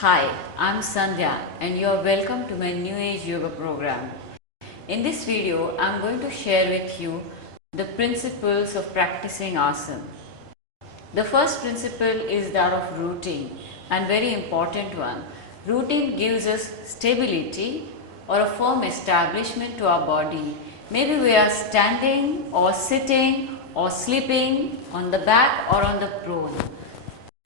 Hi, I'm Sandhya and you're welcome to my New Age Yoga program. In this video, I'm going to share with you the principles of practicing asana. The first principle is that of rooting, and very important one. Rooting gives us stability or a firm establishment to our body. Maybe we are standing or sitting or sleeping on the back or on the prone.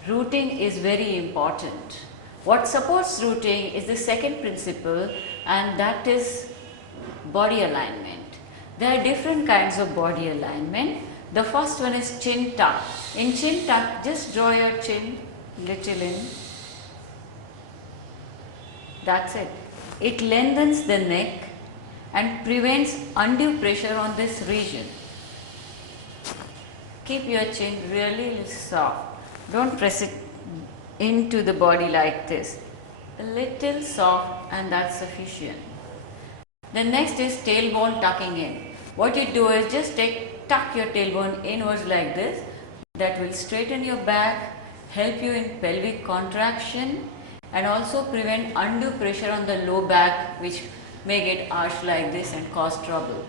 Rooting is very important. What supports rooting is the second principle, and that is body alignment. There are different kinds of body alignment. The first one is chin tuck. In chin tuck, just draw your chin little in. That's it. It lengthens the neck and prevents undue pressure on this region. Keep your chin really soft. Don't press it into the body like this. A little soft, and that's sufficient. The next is tailbone tucking in. What you do is just tuck your tailbone inwards like this. That will straighten your back, help you in pelvic contraction, and also prevent undue pressure on the low back, which may get arched like this and cause trouble.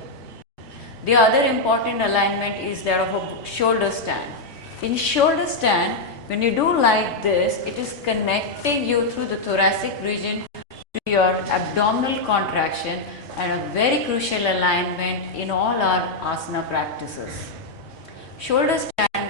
The other important alignment is that of a shoulder stand. In shoulder stand, when you do like this, it is connecting you through the thoracic region to your abdominal contraction, and a very crucial alignment in all our asana practices. Shoulder stand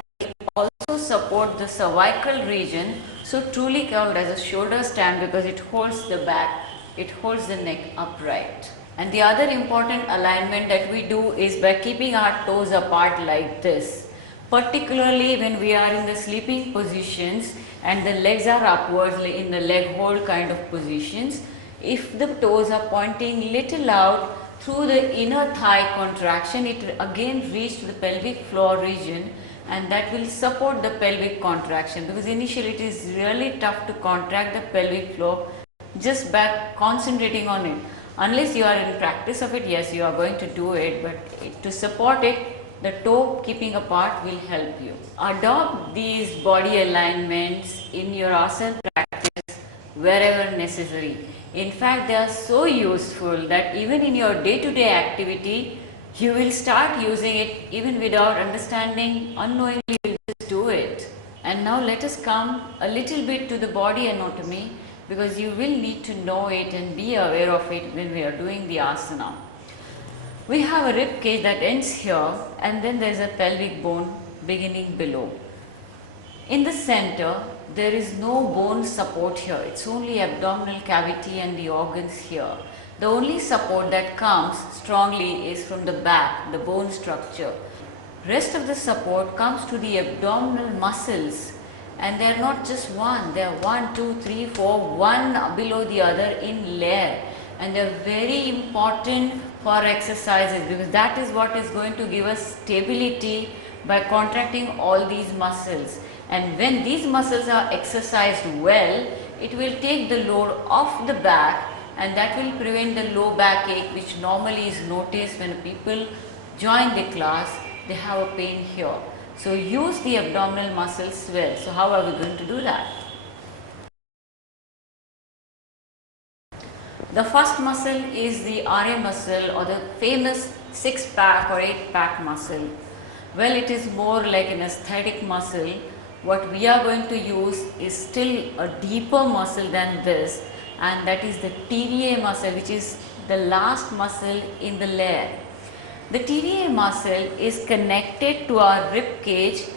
also support the cervical region, so truly called as a shoulder stand because it holds the back, it holds the neck upright. And the other important alignment that we do is by keeping our toes apart like this. Particularly when we are in the sleeping positions and the legs are upwards in the leg hold kind of positions, if the toes are pointing little out through the inner thigh contraction, it again reaches to the pelvic floor region, and that will support the pelvic contraction, because initially it is really tough to contract the pelvic floor just by concentrating on it. Unless you are in practice of it, yes, you are going to do it, but to support it, the toe keeping apart will help you. Adopt these body alignments in your asana practice wherever necessary. In fact, they are so useful that even in your day-to-day activity, you will start using it even without understanding, unknowingly you will just do it. And now let us come a little bit to the body anatomy, because you will need to know it and be aware of it when we are doing the asana. We have a rib cage that ends here, and then there is a pelvic bone beginning below. In the center, there is no bone support here. It's only abdominal cavity and the organs here. The only support that comes strongly is from the back, the bone structure. Rest of the support comes to the abdominal muscles, and they are not just one. They are 1, 2, 3, 4, one below the other in layer, and they are very important for exercises, because that is what is going to give us stability by contracting all these muscles. And when these muscles are exercised well, it will take the load off the back, and that will prevent the low back ache, which normally is noticed when people join the class. They have a pain here. So use the abdominal muscles well. So how are we going to do that? The first muscle is the RA muscle, or the famous 6-pack or 8-pack muscle. Well, it is more like an aesthetic muscle. What we are going to use is still a deeper muscle than this, and that is the TVA muscle, which is the last muscle in the layer. The TVA muscle is connected to our rib cage,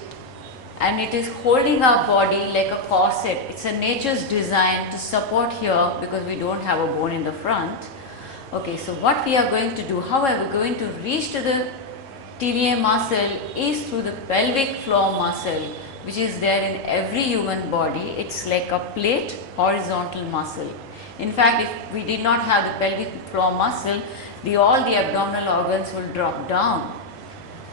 and it is holding our body like a corset. It's a nature's design to support here, because we don't have a bone in the front. Okay, so what we are going to do, how are we going to reach to the TVA muscle, is through the pelvic floor muscle, which is there in every human body. It's like a plate horizontal muscle. In fact, if we did not have the pelvic floor muscle, all the abdominal organs will drop down.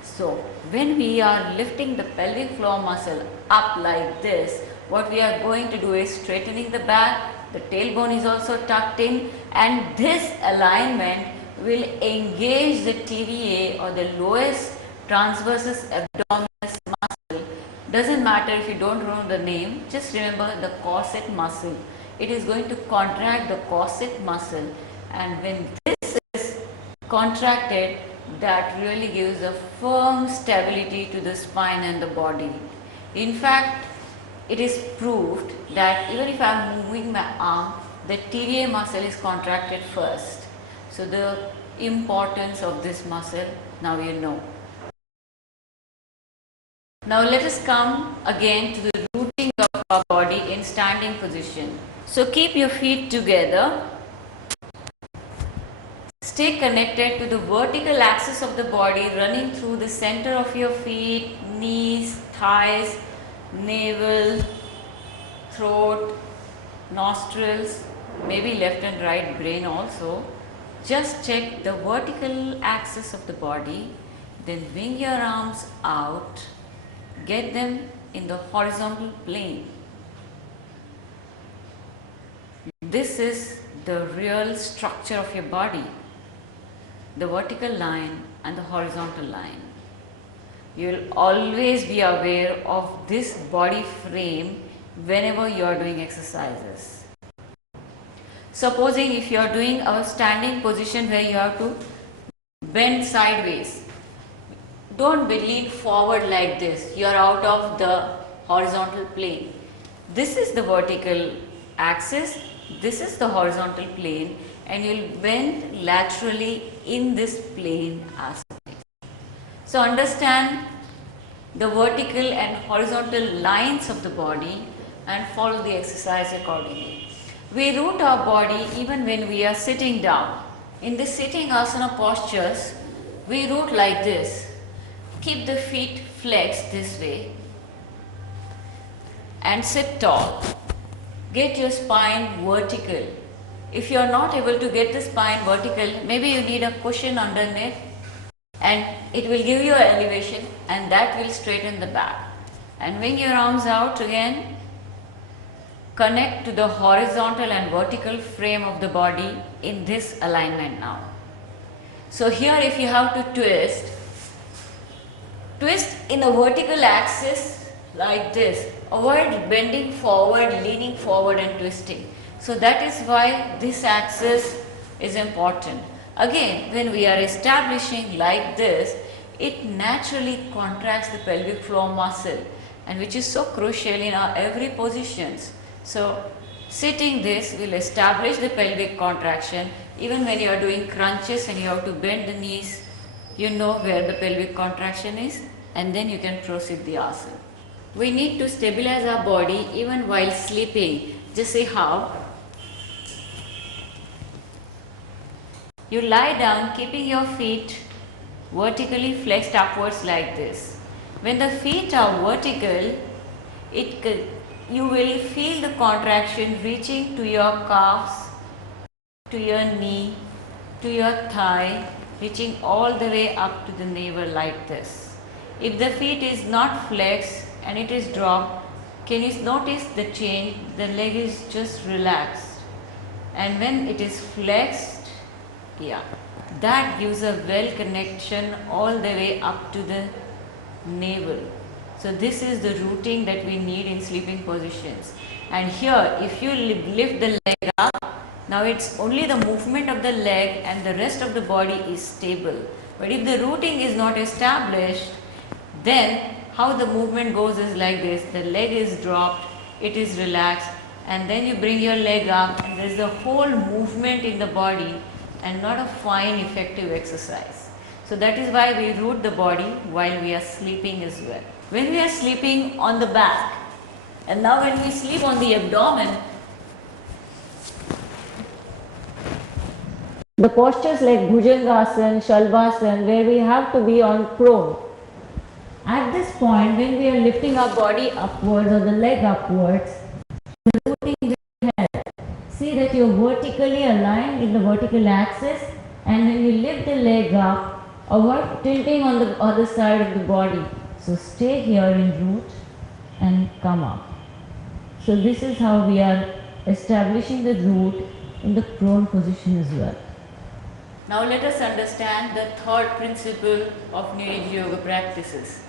So when we are lifting the pelvic floor muscle up like this, what we are going to do is straightening the back, the tailbone is also tucked in, and this alignment will engage the TVA, or the lowest transversus abdominis muscle. Doesn't matter if you don't know the name, just remember the corset muscle. it is going to contract the corset muscle, and when this is contracted, that really gives a firm stability to the spine and the body. In fact, it is proved that even if I am moving my arm, the TVA muscle is contracted first. So the importance of this muscle, now you know. Now let us come again to the rooting of our body in standing position. So keep your feet together. Stay connected to the vertical axis of the body running through the center of your feet, knees, thighs, navel, throat, nostrils, maybe left and right brain also. Just check the vertical axis of the body, then wing your arms out, get them in the horizontal plane. This is the real structure of your body, the vertical line and the horizontal line. You will always be aware of this body frame whenever you are doing exercises. Supposing if you are doing a standing position where you have to bend sideways, don't lean forward like this, you are out of the horizontal plane. This is the vertical axis, this is the horizontal plane, and you will bend laterally in this plane as well. So understand the vertical and horizontal lines of the body and follow the exercise accordingly. We root our body even when we are sitting down. In the sitting asana postures, we root like this. Keep the feet flexed this way and sit tall. Get your spine vertical. If you are not able to get the spine vertical, maybe you need a cushion underneath, and it will give you an elevation, and that will straighten the back. And wing your arms out again. Connect to the horizontal and vertical frame of the body in this alignment now. So here if you have to twist in a vertical axis like this. Avoid bending forward, leaning forward and twisting. So that is why this axis is important. Again, when we are establishing like this, it naturally contracts the pelvic floor muscle, and which is so crucial in our every positions. So sitting this will establish the pelvic contraction. Even when you are doing crunches and you have to bend the knees, you know where the pelvic contraction is, and then you can proceed the asana. We need to stabilize our body even while sleeping. Just see how. You lie down keeping your feet vertically flexed upwards like this. When the feet are vertical, you will feel the contraction reaching to your calves, to your knee, to your thigh, reaching all the way up to the navel like this. If the feet is not flexed and it is dropped, can you notice the change? The leg is just relaxed, and when it is flexed, that gives a well connection all the way up to the navel. So this is the rooting that we need in sleeping positions. And here if you lift the leg up, now it's only the movement of the leg and the rest of the body is stable. But if the rooting is not established, then how the movement goes is like this. The leg is dropped, it is relaxed, and then you bring your leg up and there is a whole movement in the body and not a fine effective exercise. So that is why we root the body while we are sleeping as well. When we are sleeping on the back, and now when we sleep on the abdomen, the postures like Bhujangasana, Shalvasana, where we have to be on prone. At this point, when we are lifting our body upwards or the leg upwards, the rooting will help. See that you are vertically aligned in the vertical axis, and when you lift the leg up, avoid tilting on the other side of the body. So stay here in root and come up. So this is how we are establishing the root in the prone position as well. Now let us understand the third principle of New Age Yoga practices,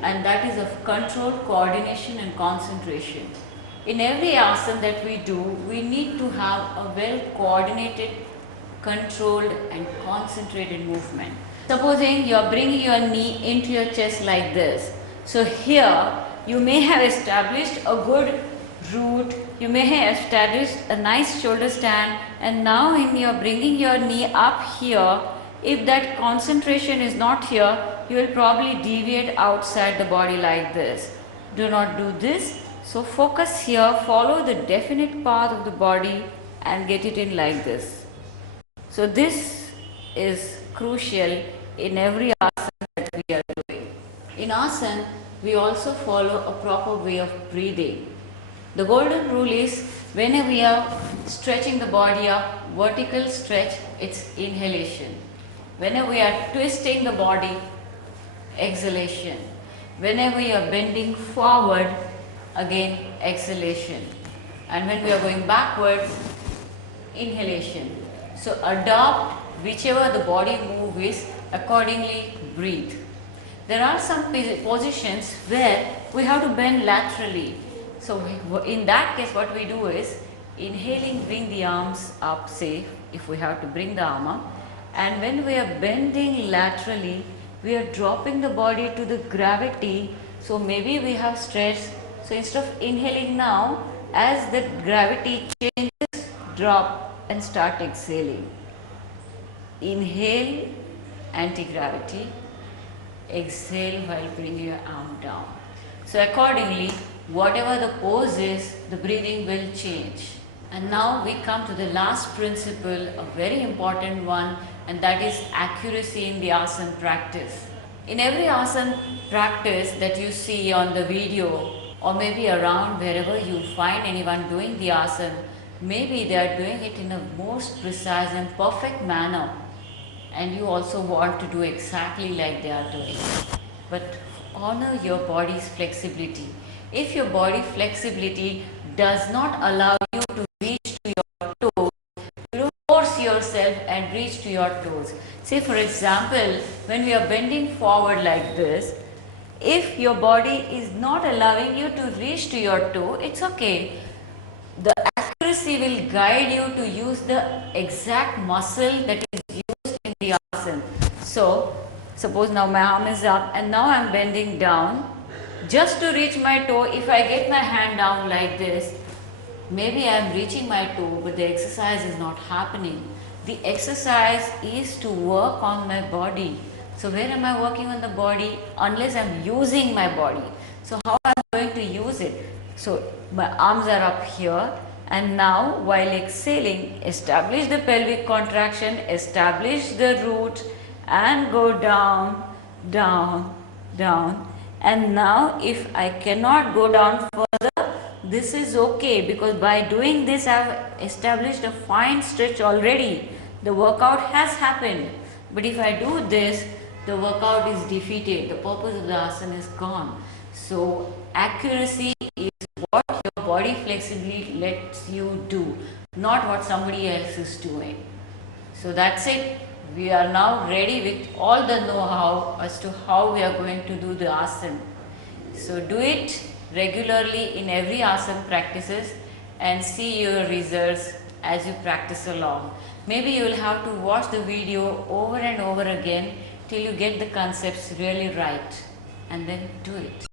and that is of control, coordination and concentration. In every asana that we do, we need to have a well coordinated, controlled and concentrated movement. Supposing you are bringing your knee into your chest like this. So here you may have established a good root, you may have established a nice shoulder stand, and now when you are bringing your knee up here, if that concentration is not here, you will probably deviate outside the body like this. Do not do this. So focus here, follow the definite path of the body and get it in like this. So this is crucial in every asana that we are doing. In asana, we also follow a proper way of breathing. The golden rule is whenever we are stretching the body up, vertical stretch, it's inhalation. Whenever we are twisting the body, exhalation. Whenever you are bending forward, again exhalation. And when we are going backwards, inhalation. So adopt whichever the body move is, accordingly breathe. There are some positions where we have to bend laterally. So in that case what we do is, inhaling, bring the arms up, say if we have to bring the arm up, and when we are bending laterally, we are dropping the body to the gravity. So maybe we have stress. So instead of inhaling now, as the gravity changes, drop and start exhaling. Inhale, anti-gravity. Exhale while bringing your arm down. So accordingly, whatever the pose is, the breathing will change. And now we come to the last principle, a very important one, and that is accuracy in the asana practice. In every asana practice that you see on the video, or maybe around wherever you find anyone doing the asana, maybe they are doing it in a most precise and perfect manner, and you also want to do exactly like they are doing. But honor your body's flexibility. If your body flexibility does not allow you to reach to your toes, you don't force yourself and reach to your toes. Say for example, when we are bending forward like this, if your body is not allowing you to reach to your toe, it's okay. The accuracy will guide you to use the exact muscle that is used in the asana. So, suppose now my arm is up and now I am bending down. Just to reach my toe, if I get my hand down like this, maybe I am reaching my toe, but the exercise is not happening. The exercise is to work on my body. So where am I working on the body? Unless I am using my body. So how am I going to use it? So my arms are up here, and now while exhaling, establish the pelvic contraction, establish the root and go down, down, down. And now if I cannot go down further, this is okay, because by doing this I have established a fine stretch already. The workout has happened. But if I do this, the workout is defeated. The purpose of the asana is gone. So accuracy is what your body flexibility lets you do, not what somebody else is doing. So that's it. We are now ready with all the know-how as to how we are going to do the asana. So do it regularly in every asana practices and see your results as you practice along. Maybe you will have to watch the video over and over again till you get the concepts really right, and then do it.